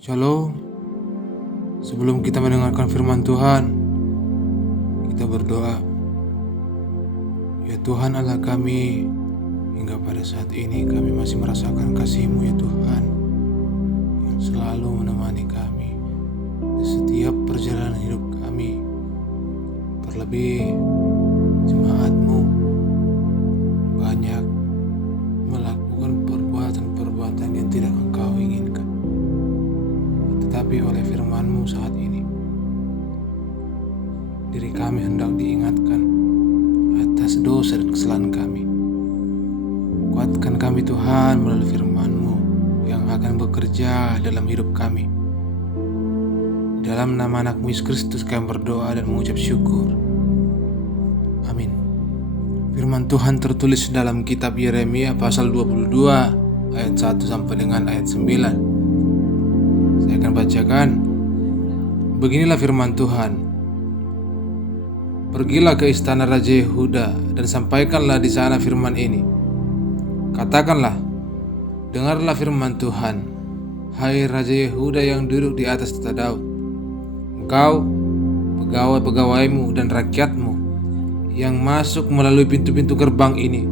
Shalom, sebelum kita mendengarkan firman Tuhan, kita berdoa. Ya Tuhan Allah kami, hingga pada saat ini kami masih merasakan kasih-Mu ya Tuhan, yang selalu menemani kami di setiap perjalanan hidup kami. Terlebih jemaat-Mu banyak melakukan perbuatan-perbuatan yang tidak Engkau inginkan. Tetapi oleh firman-Mu saat ini, diri kami hendak diingatkan atas dosa dan kesalahan kami. Kuatkan kami Tuhan melalui firman-Mu yang akan bekerja dalam hidup kami. Dalam nama anak-Mu Yesus Kristus kami berdoa dan mengucap syukur. Amin. Firman Tuhan tertulis dalam kitab Yeremia pasal 22 ayat 1 sampai dengan ayat 9. Saya akan bacakan. Beginilah firman Tuhan. Pergilah ke istana Raja Yehuda dan sampaikanlah di sana firman ini. Katakanlah, dengarlah firman Tuhan, hai Raja Yehuda yang duduk di atas tahta Daud. Engkau, pegawai-pegawaimu dan rakyatmu yang masuk melalui pintu-pintu gerbang ini.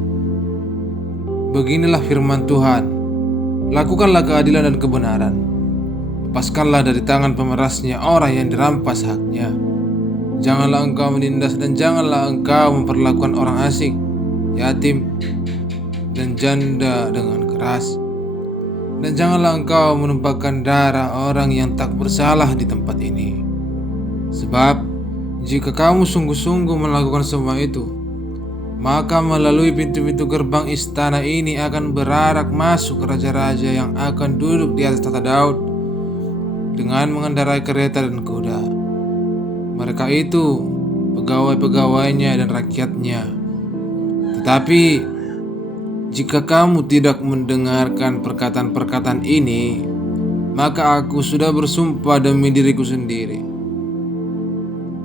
Beginilah firman Tuhan, lakukanlah keadilan dan kebenaran. Lepaskanlah dari tangan pemerasnya orang yang dirampas haknya. Janganlah engkau menindas dan janganlah engkau memperlakukan orang asing, yatim, dan janda dengan keras. Dan janganlah engkau menumpahkan darah orang yang tak bersalah di tempat ini. Sebab jika kamu sungguh-sungguh melakukan semua itu, maka melalui pintu-pintu gerbang istana ini akan berarak masuk raja-raja yang akan duduk di atas tahta Daud dengan mengendarai kereta dan kuda. Mereka itu pegawai-pegawainya dan rakyatnya. Tetapi jika kamu tidak mendengarkan perkataan-perkataan ini, maka aku sudah bersumpah demi diriku sendiri.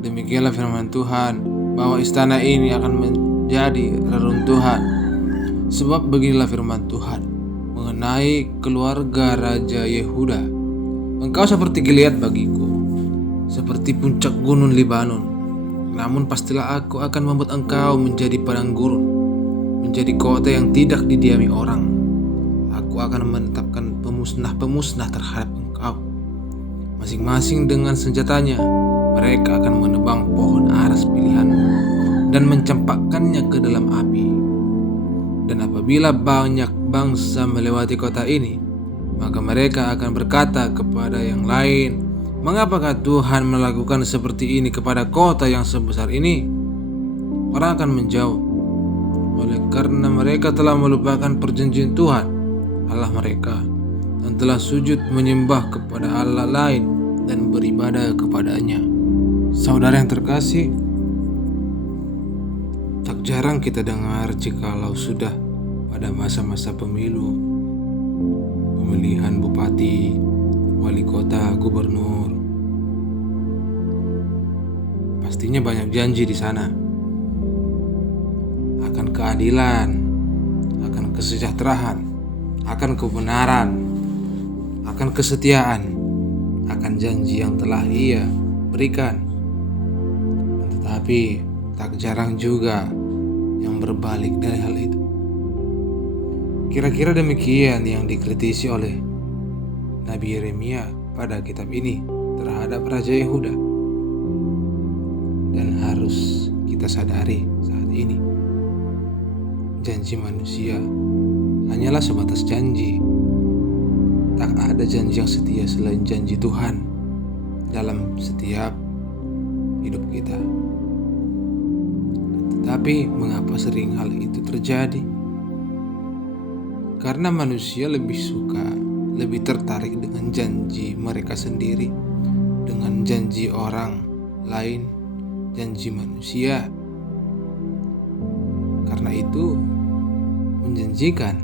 Demikianlah firman Tuhan, bahwa istana ini akan menjadi reruntuhan. Sebab beginilah firman Tuhan mengenai keluarga Raja Yehuda. Engkau seperti Gilead bagiku, seperti puncak gunung Libanon. Namun pastilah aku akan membuat engkau menjadi padang gurun, menjadi kota yang tidak didiami orang. Aku akan menetapkan pemusnah-pemusnah terhadap engkau, masing-masing dengan senjatanya. Mereka akan menebang pohon aras pilihanmu dan mencampakkannya ke dalam api. Dan apabila banyak bangsa melewati kota ini, maka mereka akan berkata kepada yang lain, mengapakah Tuhan melakukan seperti ini kepada kota yang sebesar ini? Orang akan menjawab, oleh karena mereka telah melupakan perjanjian Tuhan Allah mereka, dan telah sujud menyembah kepada Allah lain dan beribadah kepadanya. Saudara yang terkasih, tak jarang kita dengar jikalau sudah pada masa-masa pemilu, pemilihan bupati, wali kota, gubernur, pastinya banyak janji di sana akan keadilan, akan kesejahteraan, akan kebenaran, akan kesetiaan, akan janji yang telah ia berikan. Tetapi tak jarang juga yang berbalik dari hal itu. Kira-kira demikian yang dikritisi oleh Nabi Yeremia pada kitab ini terhadap Raja Yehuda. Dan harus kita sadari saat ini, janji manusia hanyalah sebatas janji. Tak ada janji yang setia selain janji Tuhan dalam setiap hidup kita. Tetapi mengapa sering hal itu terjadi? Karena manusia lebih tertarik dengan janji mereka sendiri, dengan janji orang lain, janji manusia. Karena itu menjanjikan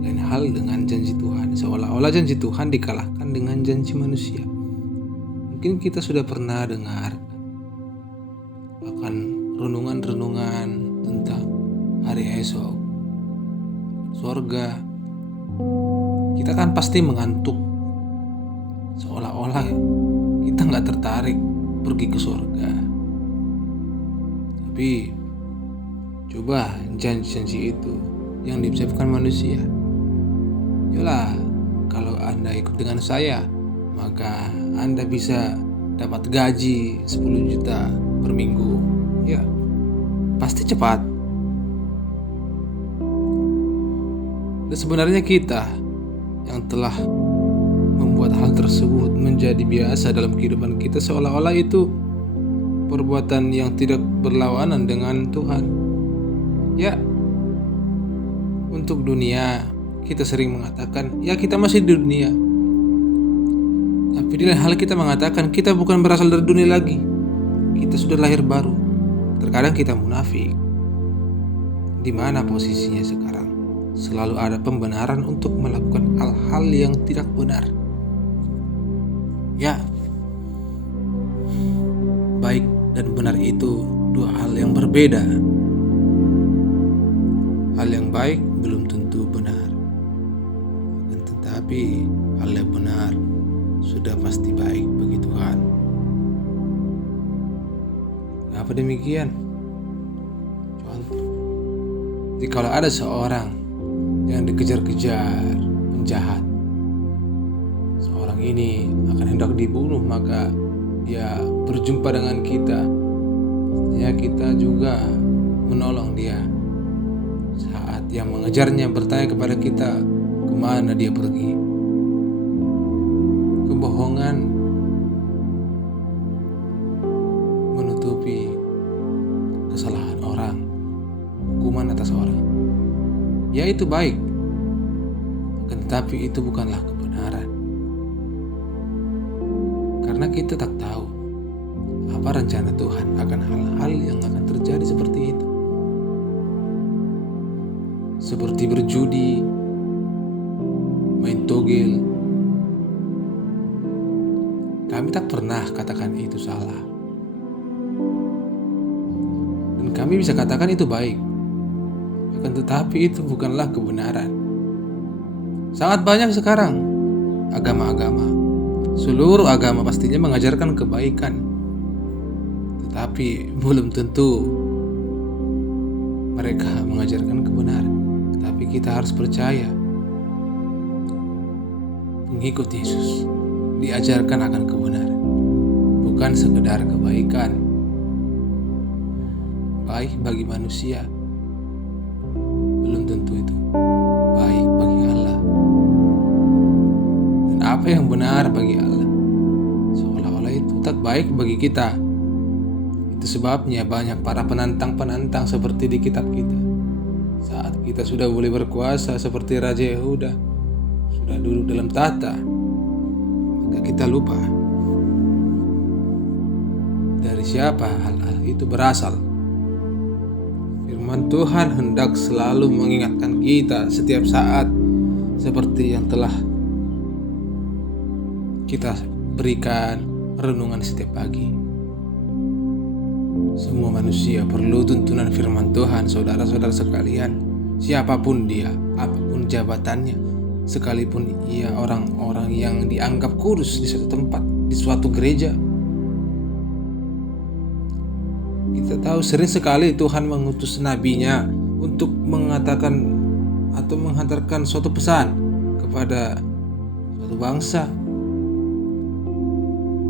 lain hal dengan janji Tuhan, seolah-olah janji Tuhan dikalahkan dengan janji manusia. Mungkin kita sudah pernah dengar akan renungan-renungan tentang hari esok, surga. Kita kan pasti mengantuk seolah-olah kita nggak tertarik pergi ke surga. Tapi coba janji-janji itu yang diucapkan manusia. Yalah, kalau Anda ikut dengan saya, maka Anda bisa dapat gaji 10 juta per minggu. Ya, pasti cepat. Dan sebenarnya kita yang telah membuat hal tersebut menjadi biasa dalam kehidupan kita, seolah-olah itu perbuatan yang tidak berlawanan dengan Tuhan. Ya, untuk dunia kita sering mengatakan, ya kita masih di dunia. Tapi di lain hal kita mengatakan kita bukan berasal dari dunia lagi. Kita sudah lahir baru. Terkadang kita munafik. Di mana posisinya sekarang? Selalu ada pembenaran untuk melakukan hal-hal yang tidak benar. Ya, baik dan benar itu dua hal yang berbeda. Hal yang baik belum tentu benar, akan tetapi hal yang benar sudah pasti baik bagi Tuhan. Apa demikian? Contoh, jika ada seorang yang dikejar-kejar penjahat, seorang ini akan hendak dibunuh, maka dia berjumpa dengan kita. Pastinya kita juga menolong dia. Saat yang mengejarnya bertanya kepada kita kemana dia pergi. Kebohongan menutupi kesalahan orang, hukuman atas orang. Ya, itu baik, tetapi itu bukanlah kebenaran. Karena kita tak tahu apa rencana Tuhan akan hal-hal yang akan terjadi seperti itu. Seperti berjudi, main togel. Kami tak pernah katakan itu salah. Dan kami bisa katakan itu baik. Akan tetapi itu bukanlah kebenaran. Sangat banyak sekarang agama-agama, seluruh agama pastinya mengajarkan kebaikan, tetapi belum tentu mereka mengajarkan kebenaran. Tapi kita harus percaya, pengikut Yesus diajarkan akan kebenaran, bukan sekedar kebaikan. Baik bagi manusia belum tentu itu baik bagi Allah. Dan apa yang benar bagi Allah seolah-olah itu tak baik bagi kita. Itu sebabnya banyak para penantang-penantang seperti di kitab kita. Saat kita sudah boleh berkuasa seperti Raja Yehuda, sudah duduk dalam tahta, maka kita lupa dari siapa hal-hal itu berasal. Firman Tuhan hendak selalu mengingatkan kita setiap saat, seperti yang telah kita berikan renungan setiap pagi. Semua manusia perlu tuntunan firman Tuhan, saudara-saudara sekalian. Siapapun dia, apapun jabatannya, sekalipun ia orang-orang yang dianggap kudus di suatu tempat, di suatu gereja. Kita tahu sering sekali Tuhan mengutus nabinya untuk mengatakan atau menghantarkan suatu pesan kepada suatu bangsa.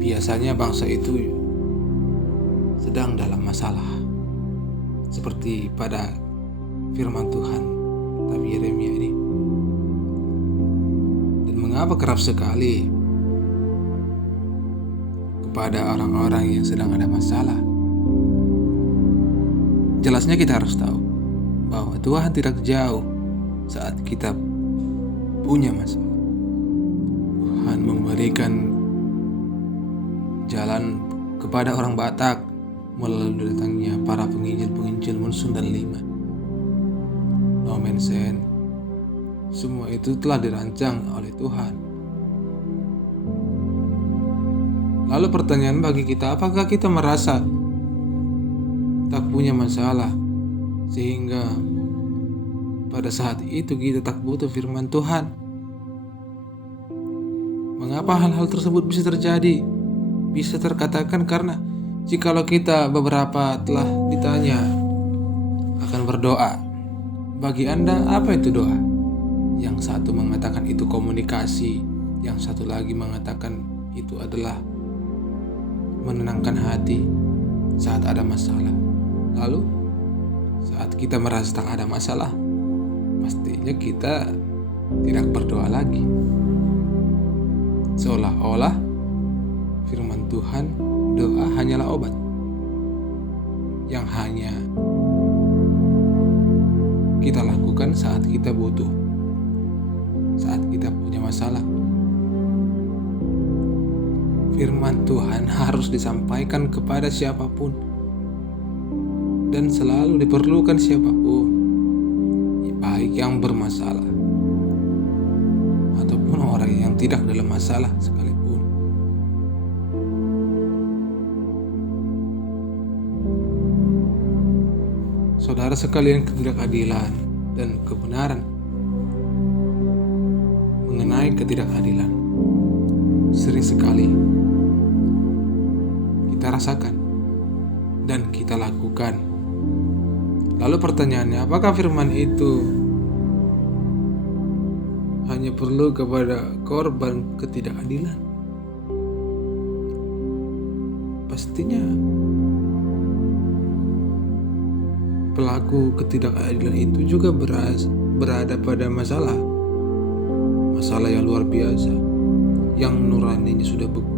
Biasanya bangsa itu sedang dalam masalah, seperti pada firman Tuhan Nabi Yeremia ini. Dan mengapa kerap sekali kepada orang-orang yang sedang ada masalah? Jelasnya kita harus tahu bahwa Tuhan tidak jauh saat kita punya masalah. Tuhan memberikan jalan kepada orang Batak melalui datangnya para penginjil Munsun dan Lima. No Man's Land, semua itu telah dirancang oleh Tuhan. Lalu pertanyaan bagi kita, apakah kita merasa tak punya masalah sehingga pada saat itu kita tak butuh firman Tuhan? Mengapa hal-hal tersebut bisa terjadi? Bisa terkatakan karena jikalau kita beberapa telah ditanya akan berdoa. Bagi Anda, apa itu doa? Yang satu mengatakan itu komunikasi, yang satu lagi mengatakan itu adalah menenangkan hati saat ada masalah. Lalu, saat kita merasa tak ada masalah, pastinya kita tidak berdoa lagi. Seolah-olah firman Tuhan, doa hanyalah obat yang hanya kita lakukan saat kita butuh, saat kita punya masalah. Firman Tuhan harus disampaikan kepada siapapun dan selalu diperlukan siapapun, baik yang bermasalah ataupun orang yang tidak dalam masalah sekalipun. Saudara sekalian, ketidakadilan dan kebenaran. Mengenai ketidakadilan, sering sekali kita rasakan dan kita lakukan. Lalu pertanyaannya, apakah firman itu hanya perlu kepada korban ketidakadilan? Pastinya pelaku ketidakadilan itu juga berada pada masalah yang luar biasa, yang nuraninya sudah beku.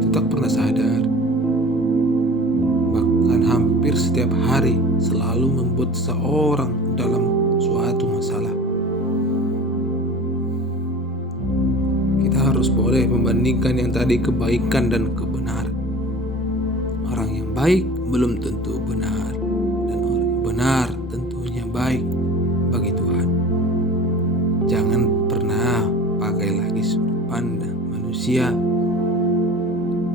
Kita tak pernah sadar, bahkan hampir setiap hari selalu membuat seorang dalam suatu masalah. Kita harus boleh membandingkan yang tadi, kebaikan dan kebenaran. Orang yang baik belum tentu benar, dan orang yang benar tentunya baik bagi Tuhan. Jangan pernah pakai lagi sudut pandang manusia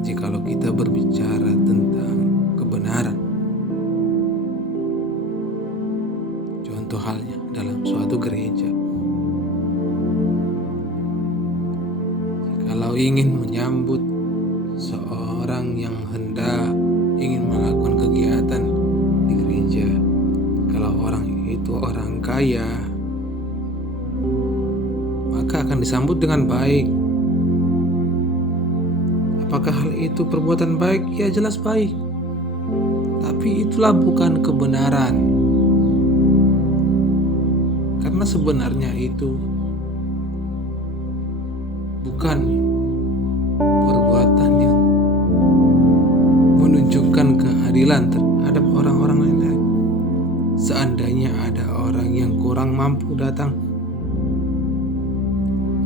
jikalau kita berbicara tentang kebenaran. Contoh halnya dalam suatu gereja, jikalau ingin menyambut seorang yang hendak ingin melakukan kegiatan di gereja, kalau orang itu orang kaya, maka akan disambut dengan baik. Apakah hal itu perbuatan baik? Ya, jelas baik. Tapi itulah bukan kebenaran. Karena sebenarnya itu bukan perbuatan yang menunjukkan keadilan terhadap orang-orang lain. Seandainya ada orang yang kurang mampu datang,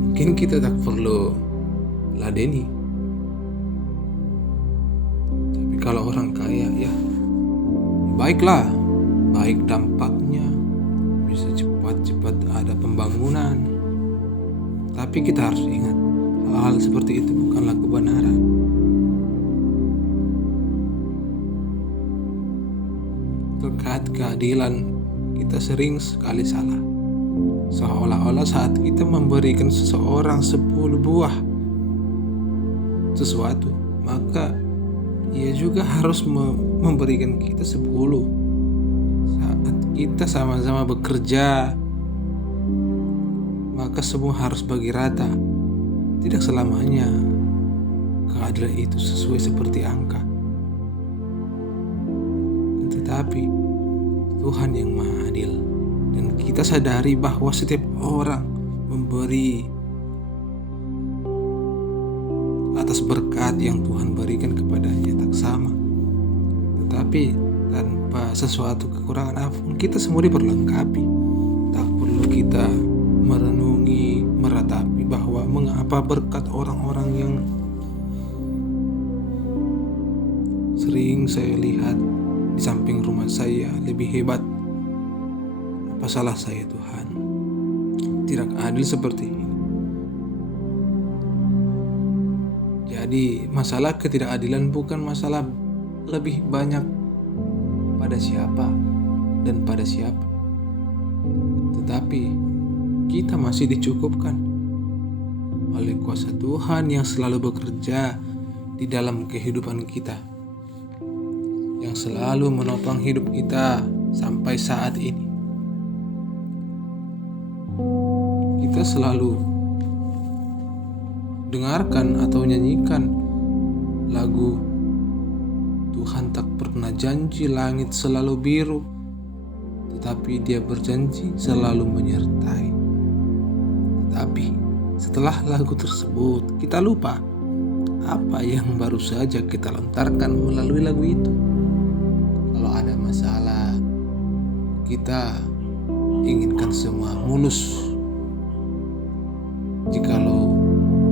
mungkin kita tak perlu ladeni. Tapi kalau orang kaya, ya baiklah, baik dampaknya, bisa cepat-cepat ada pembangunan. Tapi kita harus ingat, hal-hal seperti itu bukanlah kebenaran. Terkait keadilan, kita sering sekali salah. Seolah-olah saat kita memberikan seseorang 10 buah sesuatu, maka ia juga harus memberikan kita 10. Saat kita sama-sama bekerja, maka semua harus bagi rata. Tidak selamanya keadilan itu sesuai seperti angka. Tetapi Tuhan yang Maha Adil, dan kita sadari bahwa setiap orang memberi atas berkat yang Tuhan berikan kepadanya tak sama. Tetapi tanpa sesuatu kekurangan apapun, kita semua diperlengkapi. Tak perlu kita merenungi, meratapi bahwa mengapa berkat orang-orang yang sering saya lihat di samping rumah saya lebih hebat. Apa salah saya, Tuhan? Tidak adil seperti ini. Jadi masalah ketidakadilan bukan masalah lebih banyak pada siapa dan pada siapa, tetapi kita masih dicukupkan oleh kuasa Tuhan yang selalu bekerja di dalam kehidupan kita, yang selalu menopang hidup kita sampai saat ini. Kita selalu dengarkan atau nyanyikan lagu Tuhan tak pernah janji langit selalu biru, tetapi Dia berjanji selalu menyertai. Tetapi setelah lagu tersebut, kita lupa apa yang baru saja kita lontarkan melalui lagu itu. Kalau ada masalah, kita inginkan semua mulus. Jikalau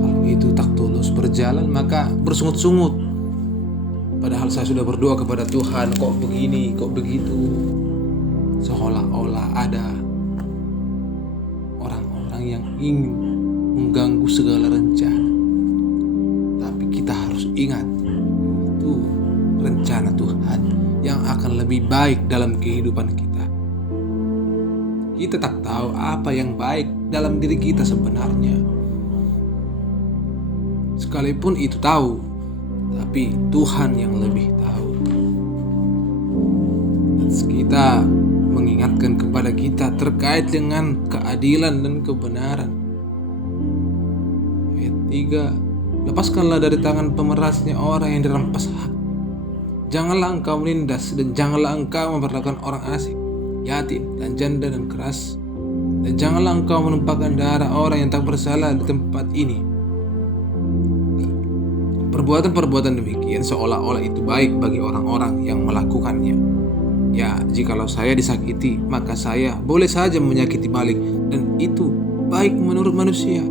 hal itu tak tulus berjalan, maka bersungut-sungut. Padahal saya sudah berdoa kepada Tuhan, kok begini, kok begitu. Seolah-olah ada orang-orang yang ingin mengganggu segala rencana. Tapi kita harus ingat, itu rencana Tuhan yang akan lebih baik dalam kehidupan kita. Kita tak tahu apa yang baik dalam diri kita sebenarnya. Sekalipun itu tahu, tapi Tuhan yang lebih tahu. Dan kita mengingatkan kepada kita terkait dengan keadilan dan kebenaran. Ayat 3, lepaskanlah dari tangan pemerasnya orang yang dirampas hak. Janganlah engkau menindas dan janganlah engkau memperlakukan orang asing, yatim dan janda dan keras. Dan janganlah engkau menumpahkan darah orang yang tak bersalah di tempat ini. Perbuatan-perbuatan demikian seolah-olah itu baik bagi orang-orang yang melakukannya. Ya, jikalau saya disakiti, maka saya boleh saja menyakiti balik, dan itu baik menurut manusia,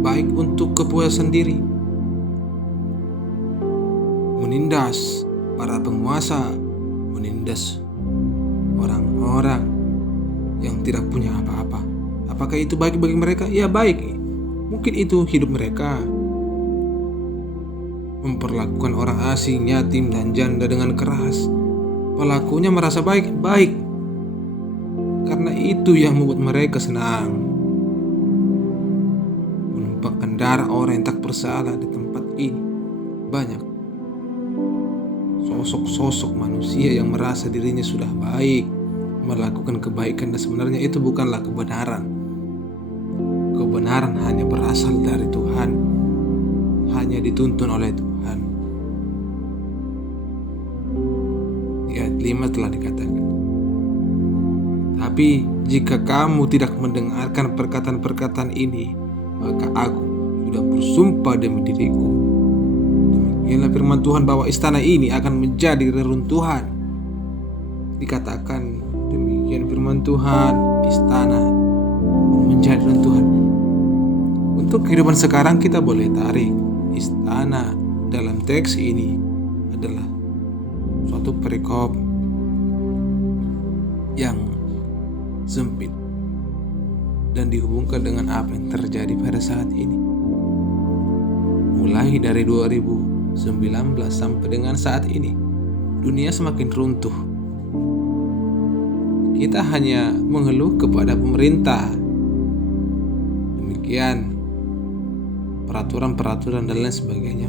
baik untuk kepuasan diri. Menindas para penguasa, menindas orang-orang yang tidak punya apa-apa. Apakah itu baik bagi mereka? Ya, baik. Mungkin itu hidup mereka. Memperlakukan orang asing, yatim, dan janda dengan keras, pelakunya merasa baik-baik karena itu yang membuat mereka senang. Menumpahkan darah orang yang tak bersalah di tempat ini. Banyak sosok-sosok manusia yang merasa dirinya sudah baik, melakukan kebaikan, dan sebenarnya itu bukanlah kebenaran. Kebenaran hanya berasal dari Tuhan, hanya dituntun oleh Tuhan. Di ayat 5 telah dikatakan, tapi jika kamu tidak mendengarkan perkataan-perkataan ini, maka aku sudah bersumpah demi diriku. Demikianlah firman Tuhan bahwa istana ini akan menjadi reruntuhan. Dikatakan demikian firman Tuhan, istana menjadi reruntuhan. Untuk kehidupan sekarang kita boleh tarik istana dalam teks ini adalah suatu perikop yang sempit dan dihubungkan dengan apa yang terjadi pada saat ini. Mulai dari 2019 sampai dengan saat ini, dunia semakin runtuh. Kita hanya mengeluh kepada pemerintah. Demikian peraturan-peraturan dan lain sebagainya.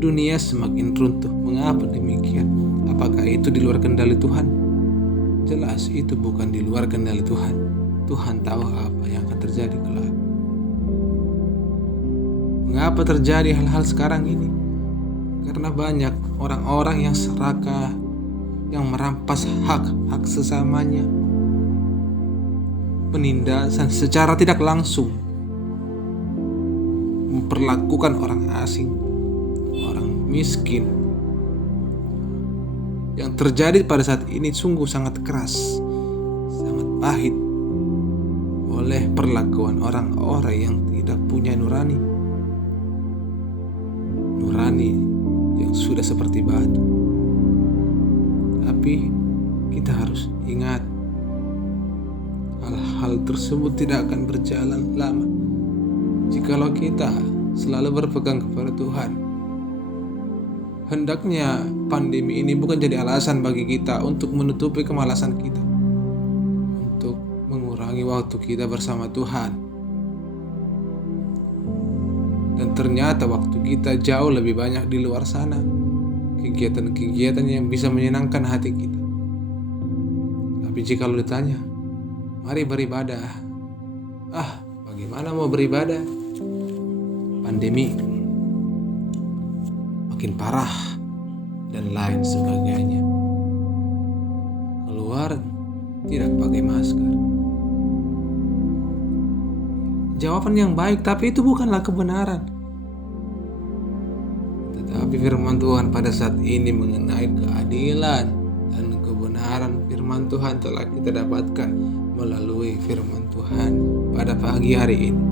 Dunia semakin runtuh. Mengapa demikian? Apakah itu di luar kendali Tuhan? Jelas itu bukan di luar kendali Tuhan. Tuhan tahu apa yang akan terjadi kelak. Mengapa terjadi hal-hal sekarang ini? Karena banyak orang-orang yang serakah, yang merampas hak-hak sesamanya. Penindasan secara tidak langsung, memperlakukan orang asing, orang miskin. Yang terjadi pada saat ini sungguh sangat keras, sangat pahit oleh perlakuan orang-orang yang tidak punya nurani. Nurani yang sudah seperti batu. Tapi kita harus ingat, hal-hal tersebut tidak akan berjalan lama jikalau kita selalu berpegang kepada Tuhan. Hendaknya pandemi ini bukan jadi alasan bagi kita untuk menutupi kemalasan kita, untuk mengurangi mengurangi waktu kita bersama Tuhan. Dan ternyata waktu kita jauh lebih banyak di luar sana. Kegiatan-kegiatan yang bisa menyenangkan hati kita. Tapi jika lu ditanya, mari beribadah. Bagaimana mau beribadah? Pandemi makin parah dan lain sebagainya. Keluar tidak pakai masker. Jawaban yang baik, tapi itu bukanlah kebenaran. Tetapi firman Tuhan pada saat ini mengenai keadilan dan kebenaran firman Tuhan telah kita dapatkan melalui firman Tuhan pada pagi hari ini.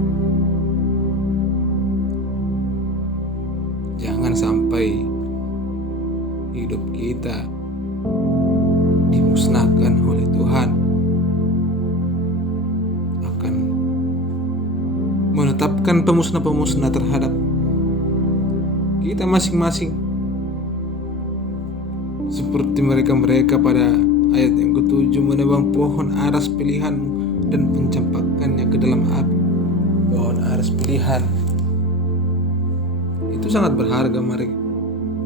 Jangan sampai hidup kita dimusnahkan oleh Tuhan, akan menetapkan pemusnah-pemusnah terhadap kita masing-masing, seperti mereka pada ayat yang ke-7 menebang pohon aras pilihanmu dan mencampakkannya ke dalam api. Pohon aras pilihan itu sangat berharga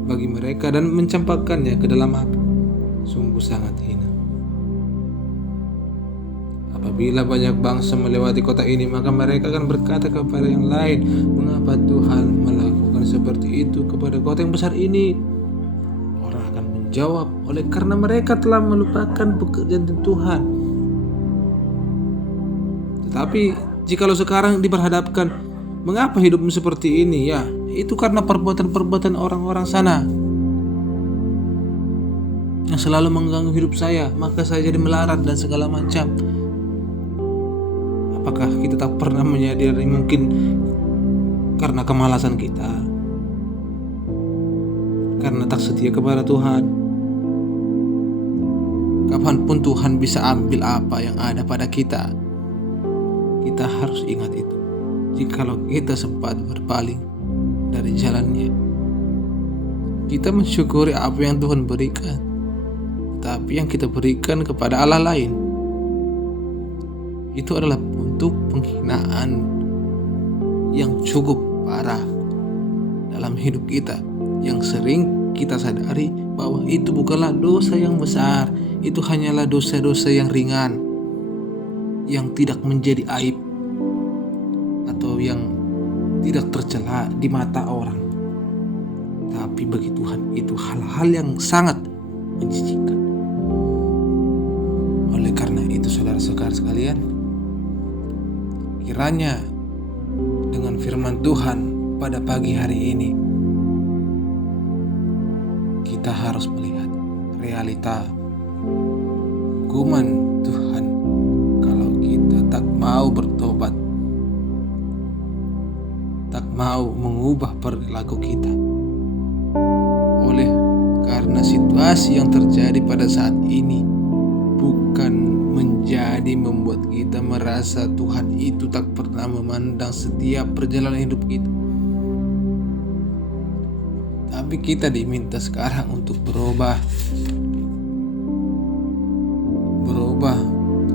bagi mereka, dan mencampakkannya ke dalam api sungguh sangat hina. Apabila banyak bangsa melewati kota ini, maka mereka akan berkata kepada yang lain, mengapa Tuhan melakukan seperti itu kepada kota yang besar ini? Orang akan menjawab, oleh karena mereka telah melupakan pekerjaan Tuhan. Tetapi jikalau sekarang diperhadapkan, mengapa hidupmu seperti ini? Ya, itu karena perbuatan-perbuatan orang-orang sana yang selalu mengganggu hidup saya, maka saya jadi melarat dan segala macam. Apakah kita tak pernah menyadari mungkin karena kemalasan kita, karena tak setia kepada Tuhan? Kapanpun Tuhan bisa ambil apa yang ada pada kita. Kita harus ingat itu. Jikalau kita sempat berpaling dari jalannya, kita mensyukuri apa yang Tuhan berikan. Tapi yang kita berikan kepada Allah lain, itu adalah bentuk penghinaan yang cukup parah dalam hidup kita, yang sering kita sadari bahwa itu bukanlah dosa yang besar, itu hanyalah dosa-dosa yang ringan, yang tidak menjadi aib atau yang tidak tercela di mata orang. Tapi bagi Tuhan itu hal-hal yang sangat menjijikkan. Oleh karena itu saudara-saudara sekalian, kiranya dengan firman Tuhan pada pagi hari ini, kita harus melihat realita hukuman Tuhan kalau kita tak mau bertobat, tak mau mengubah perilaku kita. Oleh karena situasi yang terjadi pada saat ini bukan menjadi membuat kita merasa Tuhan itu tak pernah memandang setiap perjalanan hidup kita. Tapi kita diminta sekarang untuk berubah,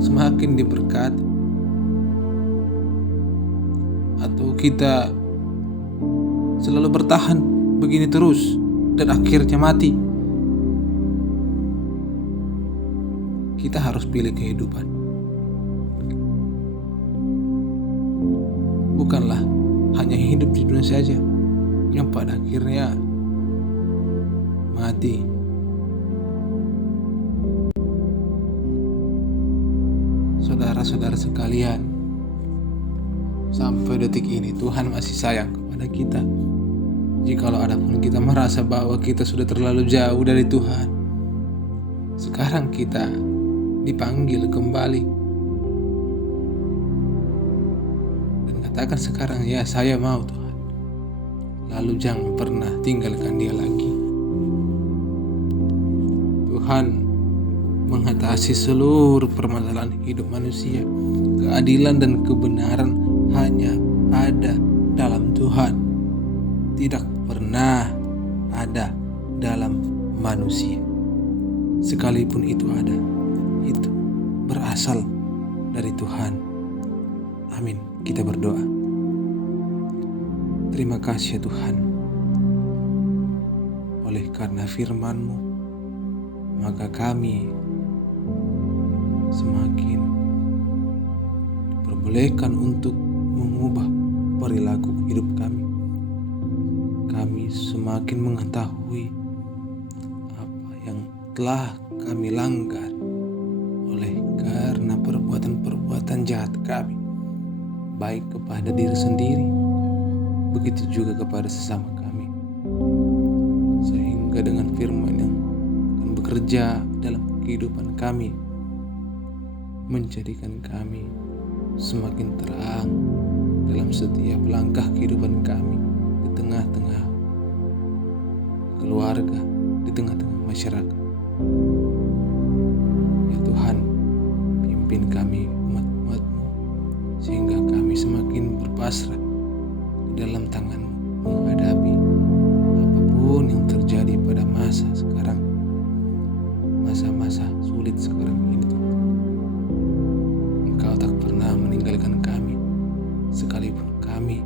semakin diberkati. Atau kita selalu bertahan begini terus dan akhirnya mati. Kita harus pilih kehidupan. Bukanlah hanya hidup di dunia saja yang pada akhirnya mati. Saudara-saudara sekalian, sampai detik ini Tuhan masih sayang kepada kita. Jikalau adapun kita merasa bahwa kita sudah terlalu jauh dari Tuhan, sekarang kita dipanggil kembali dan katakan sekarang, ya saya mau Tuhan. Lalu jangan pernah tinggalkan dia lagi. Tuhan mengatasi seluruh permasalahan hidup manusia. Keadilan dan kebenaran hanya ada dalam Tuhan, tidak pernah ada dalam manusia. Sekalipun itu ada, itu berasal dari Tuhan. Amin. Kita berdoa. Terima kasih ya Tuhan, oleh karena firman-Mu, maka kami semakin diperbolehkan untuk mengubah perilaku hidup kami. Kami semakin mengetahui apa yang telah kami langgar oleh karena perbuatan-perbuatan jahat kami, baik kepada diri sendiri, begitu juga kepada sesama kami. Sehingga dengan firman yang akan bekerja dalam kehidupan kami, menjadikan kami semakin terang dalam setiap langkah kehidupan kami, di tengah-tengah keluarga, di tengah-tengah masyarakat. Ya Tuhan, pimpin kami umat-umat-Mu, sehingga kami semakin berpasrah di dalam tangan-Mu menghadapi apapun yang terjadi pada masa sekarang, masa-masa sulit sekarang ini Tuhan. Engkau tak pernah meninggalkan kami, sekalipun kami